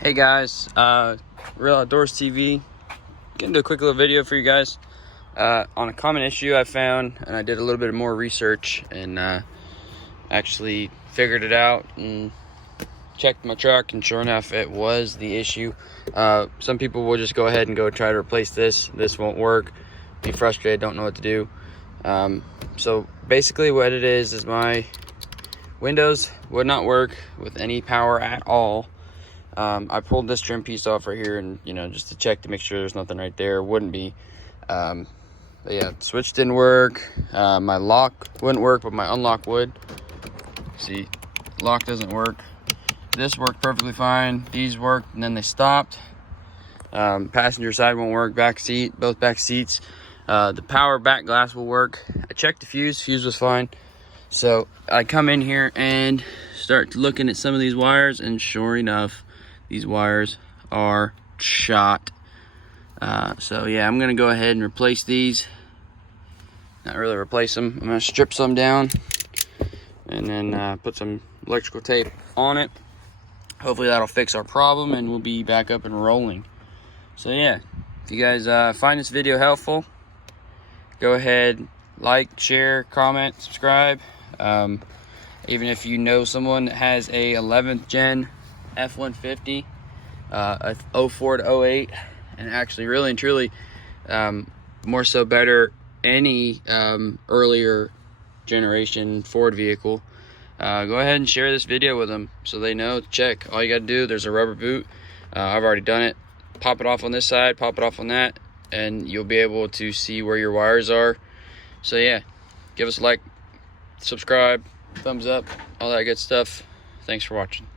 Hey guys, Real Outdoors TV. Getting to a quick little video for you guys on a common issue I found, and I did a little bit of more research and actually figured it out and checked my truck, and sure enough it was the issue. Some people will just go ahead and go try to replace this won't work, be frustrated, don't know what to do. So basically what it is my windows would not work with any power at all. I pulled this trim piece off right here, and just to check to make sure there's nothing right there. Wouldn't be. But yeah, the switch didn't work. My lock wouldn't work, but my unlock would. See, lock doesn't work. This worked perfectly fine. These worked, and then they stopped. Passenger side won't work. Back seat, both back seats. The power back glass will work. I checked the fuse. Fuse was fine. So I come in here and start looking at some of these wires, and sure enough, these wires are shot. So yeah, I'm gonna go ahead and replace these. Not really replace them. I'm gonna strip some down and then put some electrical tape on it. Hopefully that'll fix our problem and we'll be back up and rolling. So yeah, if you guys find this video helpful, go ahead, like, share, comment, subscribe. Even if you know someone that has a 11th gen f150, a 04 to 08, and actually really and truly more so better any earlier generation Ford vehicle, go ahead and share this video with them so they know to check. All you got to do, there's a rubber boot. I've already done it. Pop it off on this side, pop it off on that, and you'll be able to see where your wires are. So yeah, give us a like, subscribe, thumbs up, all that good stuff. Thanks for watching.